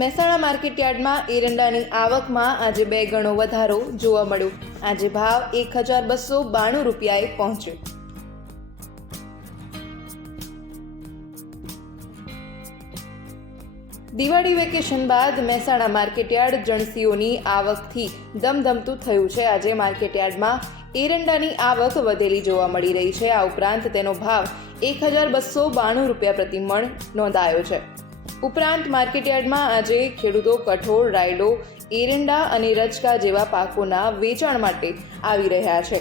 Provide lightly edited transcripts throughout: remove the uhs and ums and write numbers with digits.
મહેસાણા માર્કેટયાર્ડમાં એરંડાની આવકમાં આજે 2 ગણો વધારો જોવા મળ્યો. આજે ભાવ 1292 રૂપિયાએ પહોંચ્યો. દિવાળી વેકેશન બાદ મહેસાણા માર્કેટયાર્ડ જણસીઓની આવકથી ધમધમતું થયું છે. આજે માર્કેટયાર્ડમાં એરંડાની આવક વધેલી જોવા મળી રહી છે. આ ઉપરાંત તેનો ભાવ 1292 રૂપિયા પ્રતિ મણ નોંધાયો છે. ઉપરાંત માર્કેટયાર્ડમાં આજે ખેડૂતો કઠોળ, રાયડો, એરંડા અને રચકા જેવા પાકોના વેચાણ માટે આવી રહ્યા છે.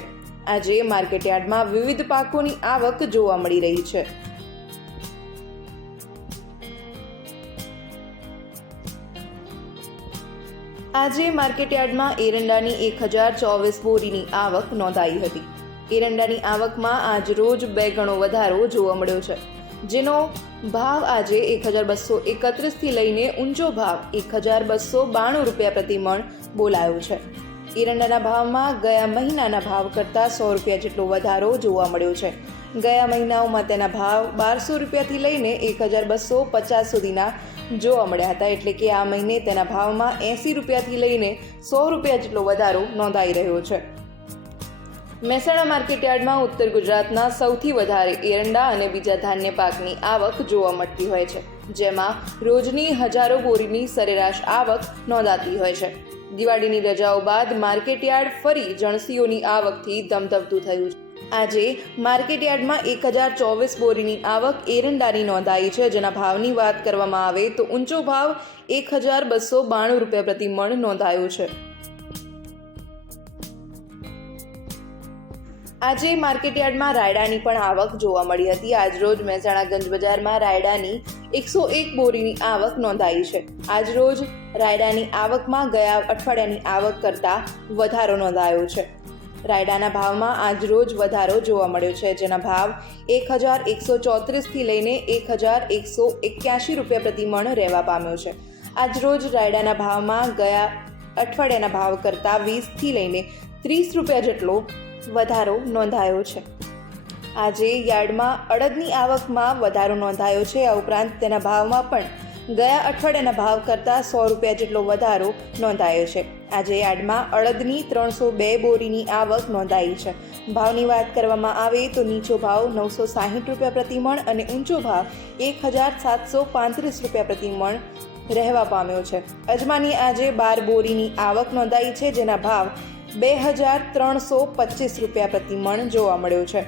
આજે માર્કેટયાર્ડમાં વિવિધ પાકોની આવક જોવા મળી રહી છે. આજે માર્કેટયાર્ડમાં એરંડાની 1024 બોરીની આવક નોંધાઈ હતી. એરંડાની આવકમાં આજ રોજ 2 ગણો વધારો જોવા મળ્યો છે, જેનો ભાવ આજે 1231 થી લઈને ઊંચો ભાવ 1292 રૂપિયા પ્રતિ મણ બોલાયો છે. એરંડાના ભાવમાં ગયા મહિનાના ભાવ કરતાં 100 રૂપિયા જેટલો વધારો જોવા મળ્યો છે. ગયા મહિનાઓમાં તેના ભાવ 1200 રૂપિયાથી લઈને 1250 સુધીના જોવા મળ્યા હતા, એટલે કે આ મહિને તેના ભાવમાં 80 રૂપિયાથી લઈને 100 રૂપિયા જેટલો વધારો નોંધાઈ રહ્યો છે. મહેસાણા માર્કેટયાર્ડમાં ઉત્તર ગુજરાતના સૌથી વધારે એરંડા અને બીજા ધાન્ય પાકની આવક જોવા મળતી હોય છે, જેમાં રોજની હજારો બોરીની સરેરાશ આવક નોંધાતી હોય છે. દિવાળીની રજાઓ બાદ માર્કેટયાર્ડ ફરી જણસીઓની આવકથી ધમધમતું થયું છે. આજે માર્કેટયાર્ડમાં 1024 બોરીની આવક એરંડાની નોંધાઈ છે, જેના ભાવની વાત કરવામાં આવે તો ઊંચો ભાવ 1292 રૂપિયા પ્રતિ મણ નોંધાયો છે. આજે માર્કેટયાર્ડમાં રાયડાની પણ આવક જોવા મળી હતી. આજરોજ મહેસાણા ગંજ બજારમાં રાયડાની 101 બોરીની આવક નોંધાઈ છે. આજરોજ રાયડાની આવકમાં ગયા અઠવાડિયાની આવક કરતાં વધારો નોંધાયો છે. રાયડાના ભાવમાં આજરોજ વધારો જોવા મળ્યો છે, જેના ભાવ 1134 થી લઈને 1181 રૂપિયા પ્રતિ મણ રહેવા પામ્યો છે. આજરોજ રાયડાના ભાવમાં ગયા અઠવાડિયાના ભાવ કરતાં 20 થી લઈને 30 રૂપિયા જેટલો વધારો નોંધાયો છે. આજે યાર્ડમાં અડદની આવકમાં વધારો નોંધાયો છે. આ ઉપરાંત તેના ભાવમાં પણ ગયા અઠવાડિયાના ભાવ કરતાં 100 રૂપિયા જેટલો વધારો નોંધાયો છે. આજે યાર્ડમાં અડદની 302 બોરીની આવક નોંધાઈ છે. ભાવની વાત કરવામાં આવે તો નીચો ભાવ 960 રૂપિયા પ્રતિ મણ અને ઊંચો ભાવ 1735 રૂપિયા પ્રતિ મણ રહેવા પામ્યો છે. અજમાની આજે 12 બોરીની આવક નોંધાઈ છે, જેના ભાવ 2325 રૂપિયા પ્રતિ મણ જોવા મળ્યો છે.